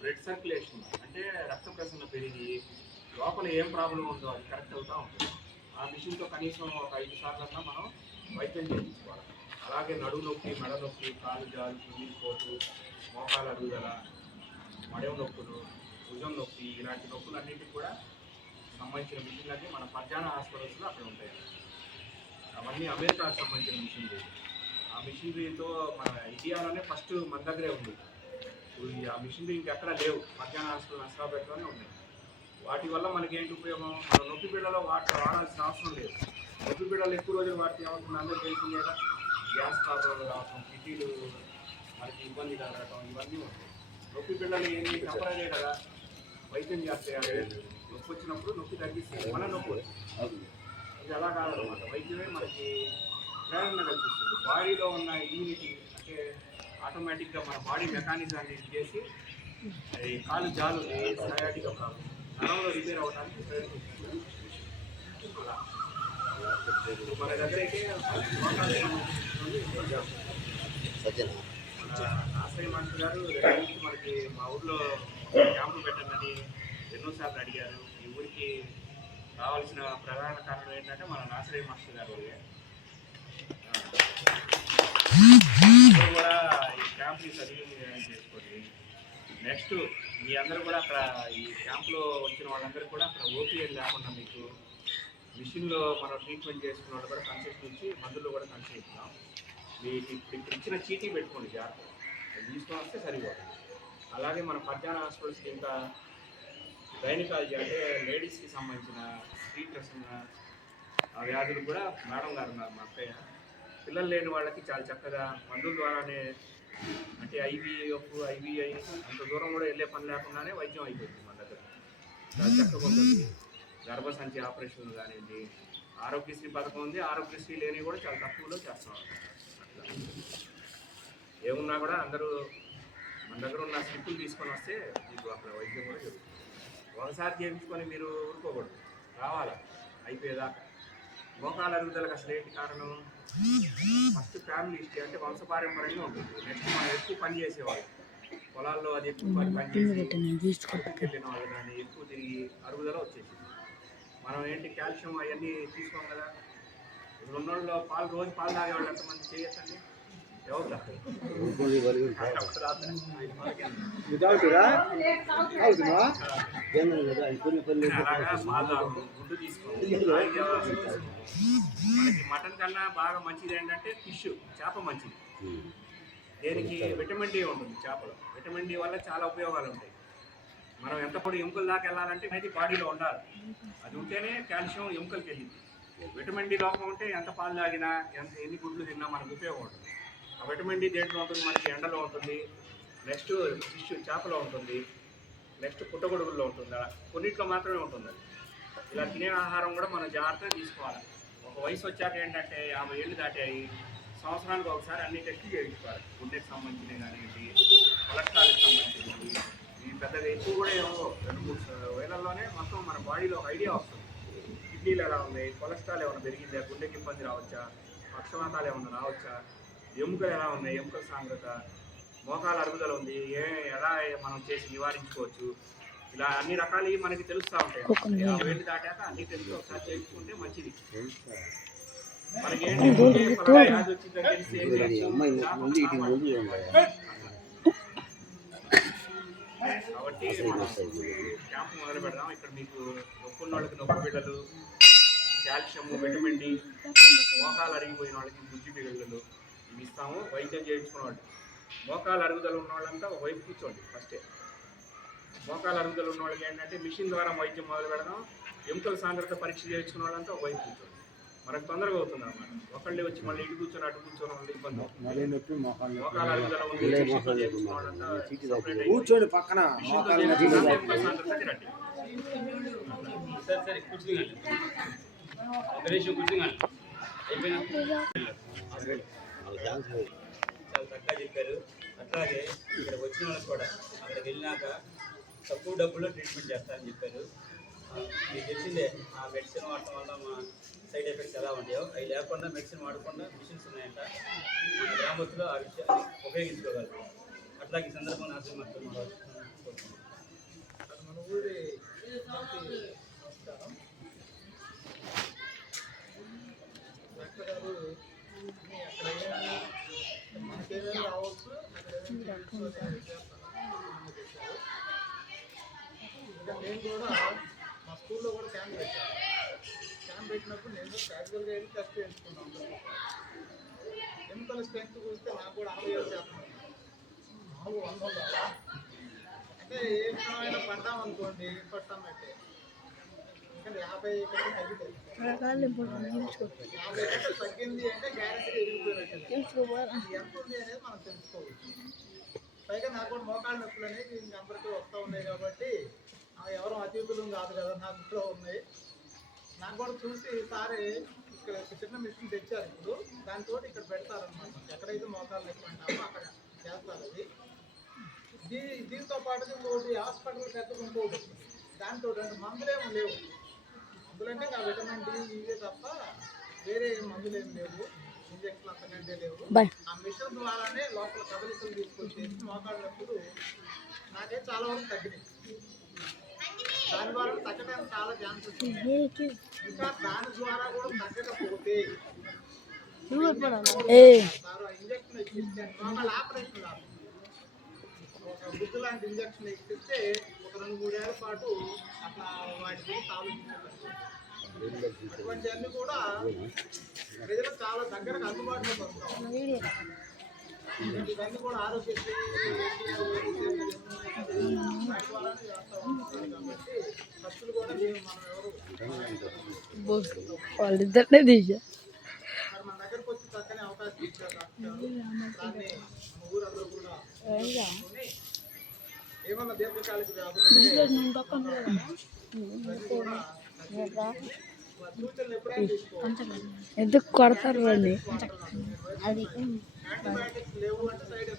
Blood circulation అంటే రక్త ప్రసరణ పెరిగి లోపల ఏం ప్రాబ్లం ఉందో అది కరెక్ట్ అవుతూ ఉంటుంది. ఆ మిషన్తో కనీసం ఒక ఐదు సార్లు అన్నా మనం వైద్యం చేయించుకోవాలి. అలాగే నడువు నొప్పి మెడ నొప్పి కాలు జాలు కుంగిపోటు మోకాలు అరుగుదల మడవ నొప్పులు భుజం నొప్పి ఇలాంటి నొప్పులు నొప్పులన్నింటికి కూడా సంబంధించిన మిషన్లన్నీ మన మధ్యాహ్న హాస్పిటల్స్లో అక్కడ ఉంటాయి. అవన్నీ అమెరికాకు సంబంధించిన మిషన్లు ఆ మిషనరీతో మన ఇండియాలోనే ఫస్ట్ మన దగ్గరే ఉంది. ఇప్పుడు ఆ మిషన్లు ఇంకెక్కడ లేవు. మధ్యాహ్న హాస్పిటల్ నష్టాపేటలోనే ఉన్నాయి. వాటి వల్ల మనకి ఏంటి ఉపయోగం? మన నొప్పి బిడ్డలో వాటి వాడాల్సిన అవసరం లేదు. నొప్పి బిడ్డలు ఎక్కువ రోజులు వాడితే ఏమవుతుంది? అందరూ తెలిసిందే గ్యాస్ ప్రాబ్లం రావటం కిడ్నీలు మనకి ఇబ్బంది కలగటం ఇవన్నీ ఉంటాయి. నొప్పి బిడ్డలు ఏంటి టెంపరీ కదా. వైద్యం చేస్తే నొప్పి వచ్చినప్పుడు నొప్పి తగ్గిస్తుంది మన నొప్పి ఇది అలా కాదనమాట వైద్యమే మనకి ప్రేరణ కల్పిస్తుంది. బాడీలో ఉన్న ఇమ్యూనిటీ అంటే ఆటోమేటిక్గా మన బాడీ మెకానిజాన్ని చేసి ఈ కాలు జాలు సయాటిగా ప్రాబ్లం నరంలో రిపేర్ అవ్వడానికి ప్రయత్నిస్తుంది మన దగ్గర అయితే మోకాళ్ళ సంబంధించినవి సజ్జన. మన ఆశ్రయ మంత్రి గారు మనకి మా ఊర్లో క్యాంపు పెట్టండి ఎన్నోసార్లు అడిగారు. ఈ ఊరికి రావాల్సిన ప్రధాన కారణం ఏంటంటే మన నాసరయ్య మాస్టర్ గారు కూడా ఈ క్యాంప్ని సద్వినియోగం చేసుకొని నెక్స్ట్ మీ అందరూ కూడా అక్కడ ఈ క్యాంప్లో వచ్చిన వాళ్ళందరూ కూడా అక్కడ ఓపీఎల్ లేకుండా మీకు మిషన్లో మనం ట్రీట్మెంట్ చేసుకున్న వాళ్ళు కూడా కన్సెషన్ ఇచ్చి మందులు కూడా కన్సెషన్ ఇస్తాం మీకు ఇప్పుడు ఇచ్చిన చీటీ పెట్టుకోండి జాగ్రత్త అది తీసుకొని వస్తే సరిపోతుంది. అలాగే మన పద్యాన హాస్పిటల్స్కి ఇంకా గైనకాలజీ అంటే లేడీస్కి సంబంధించిన స్ట్రీట్ డ్రెస్ ఆ వ్యాధులు కూడా మేడం గారు ఉన్నారు మా అక్కయ్య పిల్లలు లేని వాళ్ళకి చాలా చక్కగా మందుల ద్వారానే అంటే ఐవీఎఫ్ ఐవీఐ అంత దూరం కూడా వెళ్ళే పని లేకుండానే వైద్యం అయిపోతుంది మన దగ్గర. చాలా చక్కగా ఉంటుంది. గర్భసంచి కానివ్వండి ఆరోగ్యశ్రీ పథకం ఉంది. ఆరోగ్యశ్రీ లేని కూడా చాలా తక్కువలో చేస్తాం అట్లా ఏమున్నా కూడా అందరూ మన దగ్గర ఉన్న స్లిప్పులు తీసుకొని వస్తే మీకు అక్కడ వైద్యం కూడా జరుగుతుంది. ఒకసారి చేయించుకొని మీరు ఊరుకోకూడదు. రావాలా? అయిపోయేదాకా. మోకాల అరుగుదలకు అసలు ఏంటి కారణం? ఫస్ట్ ఫ్యామిలీ హిస్టరీ అంటే వంశపారంపర్యంగా ఉంటుంది. నెక్స్ట్ మనం ఎక్కువ పని చేసేవాళ్ళు. పొలాల్లో అది ఎక్కువ పని చేసి వెళ్ళిన వాళ్ళు కానీ ఎక్కువ తిరిగి అరుగుదల వచ్చేసింది. మనం ఏంటి కాల్షియం అవన్నీ తీసుకోం కదా? ఇప్పుడు ఉన్నోళ్ళు పాలు రోజు పాలు తాగేవాళ్ళు ఎంతమంది చేయొచ్చండి? ఎవరు తాగుతురా జనరల్ కదా కొన్ని కొన్ని గుడ్డు తీసుకోము. మనకి మటన్ కన్నా బాగా మంచిది ఏంటంటే ఫిష్ చేప మంచిది దేనికి విటమిన్ డి ఉంటుంది చేపలో. విటమిన్ డి వల్ల చాలా ఉపయోగాలు ఉంటాయి. మనం ఎంత పొడి ఎముకల దాకా వెళ్ళాలంటే అది బాడీలో ఉండాలి. అది ఉంటేనే కాల్షియం ఎముకలకి వెళ్ళింది. విటమిన్ డి లోపం ఉంటే ఎంత పాలు తాగినా ఎంత ఎన్ని గుడ్లు తిన్నా మనకు ఉపయోగం ఉంటుంది. విటమిన్ డి దేంట్లో ఉంటుంది? మనకి ఎండలో ఉంటుంది. నెక్స్ట్ ఫిష్ చేపలో ఉంటుంది. నెక్స్ట్ పుట్టగొడుగుల్లో ఉంటుంది. అలా కొన్నిట్లో మాత్రమే ఉంటుంది. అది ఇలా తినే ఆహారం కూడా మనం జాగ్రత్తగా తీసుకోవాలి. ఒక వయసు వచ్చాక ఏంటంటే యాభై ఏళ్ళు దాటాయి. సంవత్సరానికి ఒకసారి అన్ని టెస్టులు చేయించుకోవాలి. గుండెకి సంబంధించినవి కానివ్వండి కొలెస్ట్రాల్కి సంబంధించినవి. ఇవి పెద్దగా ఎక్కువ కూడా ఏమో రెండు మూడు వేలల్లోనే మొత్తం మన బాడీలో ఒక ఐడియా వస్తుంది. కిడ్నీలు ఎలా ఉన్నాయి? కొలెస్ట్రాల్ ఏమైనా పెరిగిందా? గుండెకి ఇబ్బంది రావచ్చా? పక్షవాతాలు ఏమైనా రావచ్చా? ఎముకలు ఎలా ఉన్నాయి? ఎముకల సాంద్రత మోకాల అరుగుదల ఉంది. ఏ ఎలా మనం చేసి నివారించుకోవచ్చు? ఇలా అన్ని రకాలు మనకి తెలుస్తూ ఉంటాయి. యాభై ఏళ్ళు దాటాక అన్ని తెలిసి. ఒకసారి చేయించుకుంటే మంచిది. మనకి ఏంటంటే వ్యాధి వచ్చిందని తెలిసి ఏం కాబట్టి క్యాంప్ మొదలు పెడదాం. ఇక్కడ మీకు నొప్పున్న వాళ్ళకి నొప్పి బిడ్డలు కాల్షియం విటమిన్ డి మోకాలు అరిగిపోయిన వాళ్ళకి బుజ్జి బిడ్డలు ఇవి ఇస్తాము వైద్యం చేయించుకున్న వాళ్ళు మోకాలు అరుగుదల ఉన్న వాళ్ళంతా ఒక వైపు కూర్చోండి ఫస్టే. మోకాలు అరుగుదల ఉన్న వాళ్ళకి ఏంటంటే మిషన్ ద్వారా వైద్యం మొదలు పెడదాం ఎముకల సాంద్రత పరీక్ష చేయించుకున్న వాళ్ళంతా ఒక వైపు కూర్చోండి. మనకు తొందరగా అవుతుంది అన్నమాట ఒకళ్ళే వచ్చి మళ్ళీ ఇటు కూర్చొని అటు కూర్చొని వాళ్ళకి ఇబ్బంది. మోకాలు అరుగుదల ఉంది కూర్చోండి పక్కన. సాంద్రతకి రండి సరే సరే కూర్చున్నాను ఒక నిమిషం కూర్చున్నాను అయిపోయినా చాలా చక్కగా చెప్పారు. అట్లాగే ఇక్కడ వచ్చిన వాళ్ళకి కూడా అక్కడికి వెళ్ళినాక తక్కువ డబ్బుల్లో ట్రీట్మెంట్ చేస్తారని చెప్పారు. మీకు తెలిసిందే ఆ మెడిసిన్ వాడటం వల్ల మా సైడ్ ఎఫెక్ట్స్ ఎలా ఉంటాయో. అవి లేకుండా మెడిసిన్ వాడకుండా మిషన్స్ ఉన్నాయంట. మన గ్రామస్తులు ఆ విషయాన్ని ఉపయోగించుకోగలరు. అట్లాగే ఈ సందర్భంగా ఆశ్రమం మన ఊరి నమస్కారం. డాక్టర్ గారు అన్నీ రావచ్చు చేస్తాను. ఇంకా నేను కూడా మా స్కూల్లో కూడా క్యాంప్ పెట్టాను క్యాంప్ పెట్టినప్పుడు నేను క్యాజువల్గా వెళ్ళి టెస్ట్ చేయించుకున్నాను కెమికల్ స్ట్రెంత్ చూస్తే నాకు కూడా అరవై ఏడు శాతం ఉంది. నాలుగు వంద అంటే ఏ విధమైన పడ్డాం అనుకోండి పట్టామంటే రకాలు ఇంపార్టెంట్ కంటే యాభై తగ్గింది అంటే గ్యారెంటీ ఎంత ఉంది అనేది మనం తెలుసుకోవచ్చు పైగా నాకు కూడా మోకాళ్ళ నొప్పులు అనేది ఇంక అందరికీ వస్తూ ఉన్నాయి కాబట్టి ఎవరు అతిథులు కాదు కదా నాకు ఇంట్లో ఉన్నాయి. నాకు కూడా చూసి ఈసారి ఇక్కడ చిన్న మిషన్ తెచ్చారు ఇప్పుడు. దాంతో ఇక్కడ పెడతారనమాట ఎక్కడైతే మోకాళ్ళు నొప్పి అంటామో అక్కడ చేస్తారు అది. దీ దీంతో పాటు ఇంకోటి హాస్పిటల్ పెద్దగా ఇంకోటి దాంతో రెండు మందులేమో లేవు. మందులంటే ఇంకా విటమిన్ డి ఇవే తప్ప వేరే మందులు ఏం లేవు. ఇంజక్షన్లు అంతకంటే లేవు. ఆ మిషన్ ద్వారానే లోపల కదలికలు తీసుకొచ్చేసి మోకాళ్ళప్పుడు నాకే చాలా వరకు తగ్గినాయి. దాని ద్వారా తగ్గడానికి చాలా ఛాన్సెస్ ఇంకా దాని ద్వారా కూడా తగ్గకపోతే ఇంజక్షన్ మోకాళ్ళ ఆపరేషన్ కాదు ఒక బుద్ధు లాంటి ఇంజక్షన్ ఇచ్చిస్తే ఒక రెండు మూడేళ్ళ పాటు అట్లా వాటి గురించి ఆలోచించాలి అటువంటి అన్ని కూడా ప్రజలకు చాలా దగ్గరకు అందుబాటులోకి వస్తాం ఇవన్నీ కూడా ఆరోగ్యశ్రీ వాటి ద్వారానే చేస్తా ఉంటాం కాబట్టి ఖర్చులు కూడా మేము మనం ఎవరు వాళ్ళిద్దరినే తీసా మరి మన దగ్గరకు వచ్చి చక్కని అవకాశం ఇచ్చారు డాక్టర్. దాన్ని మన ఊరందరూ కూడా ఎందుకు కొడతారు వాడిని? యాంటీబయాటిక్స్ లేవు అంటే సైడ్